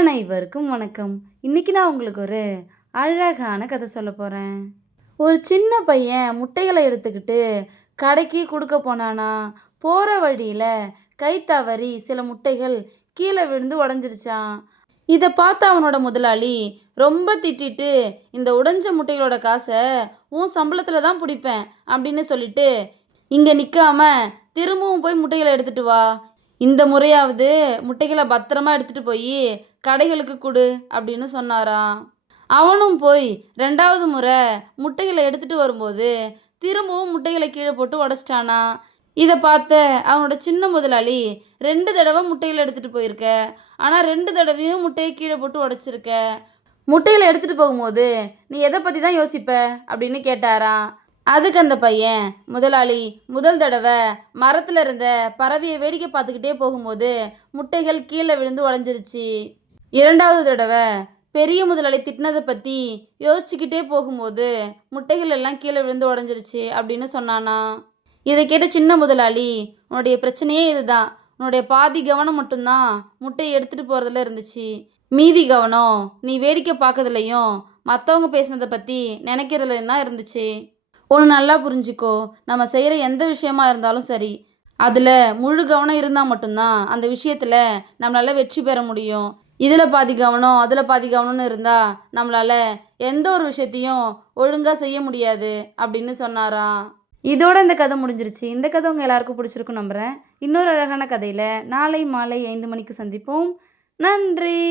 அனைவருக்கும் வணக்கம். இன்னைக்கு நான் உங்களுக்கு ஒரு அழகான கதை சொல்ல போகிறேன். ஒரு சின்ன பையன் முட்டைகளை எடுத்துக்கிட்டு கடைக்கு கொடுக்க போனானா. போகிற வழியில் கை தவறி சில முட்டைகள் கீழே விழுந்து உடஞ்சிருச்சான். இதை பார்த்த அவனோட முதலாளி ரொம்ப திட்டிட்டு, இந்த உடைஞ்ச முட்டைகளோட காசை உன் சம்பளத்தில் தான் பிடிப்பேன் அப்படின்னு சொல்லிட்டு, இங்கே நிற்காம திரும்பவும் போய் முட்டைகளை எடுத்துட்டு வா. இந்த முறையாவது முட்டைகளை பத்திரமா எடுத்துகிட்டு போய் கடைகளுக்கு கொடு அப்படின்னு சொன்னாராம். அவனும் போய் 2வது முறை முட்டைகளை எடுத்துகிட்டு வரும்போது திரும்பவும் முட்டைகளை கீழே போட்டு உடச்சிட்டானா. இதை பார்த்த அவனோட சின்ன முதலாளி 2 தடவை முட்டைகளை எடுத்துகிட்டு போயிருக்க, ஆனால் 2 தடவையும் முட்டையை கீழே போட்டு உடச்சிருக்க. முட்டைகளை எடுத்துகிட்டு போகும்போது நீ எதை பற்றி தான் யோசிப்ப அப்படின்னு கேட்டாராம். அதுக்கு அந்த பையன், முதலாளி, முதல் தடவை மரத்தில் இருந்த பறவையை வேடிக்கை பார்த்துக்கிட்டே போகும்போது முட்டைகள் கீழே விழுந்து உடஞ்சிருச்சு. 2வது தடவை பெரிய முதலாளி திட்டினதை பற்றி யோசிச்சுக்கிட்டே போகும்போது முட்டைகள் எல்லாம் கீழே விழுந்து உடஞ்சிருச்சு அப்படின்னு சொன்னானா. இதை கேட்ட சின்ன முதலாளி, உன்னுடைய பிரச்சனையே இதுதான், உன்னுடைய பாதி கவனம் மட்டும்தான் முட்டையை எடுத்துகிட்டு போகிறதுல இருந்துச்சு, மீதி கவனம் நீ வேடிக்கை பார்க்கறதுலையும் மற்றவங்க பேசுனதை பற்றி நினைக்கிறதுலையும் தான் இருந்துச்சு. ஒன்று நல்லா புரிஞ்சுக்கோ, நம்ம செய்கிற எந்த விஷயமா இருந்தாலும் சரி, அதில் முழு கவனம் இருந்தால் மட்டும்தான் அந்த விஷயத்தில் நம்மளால் வெற்றி பெற முடியும். இதில் பாதி கவனம் அதில் பாதி கவனம்னு இருந்தால் நம்மளால் எந்த ஒரு விஷயத்தையும் ஒழுங்காக செய்ய முடியாது அப்படின்னு சொன்னாராம். இதோட இந்த கதை முடிஞ்சிருச்சு. இந்த கதை உங்கள் எல்லாருக்கும் பிடிச்சிருக்கும் நம்புகிறேன். இன்னொரு அழகான கதையில் நாளை மாலை 5 மணிக்கு சந்திப்போம். நன்றி.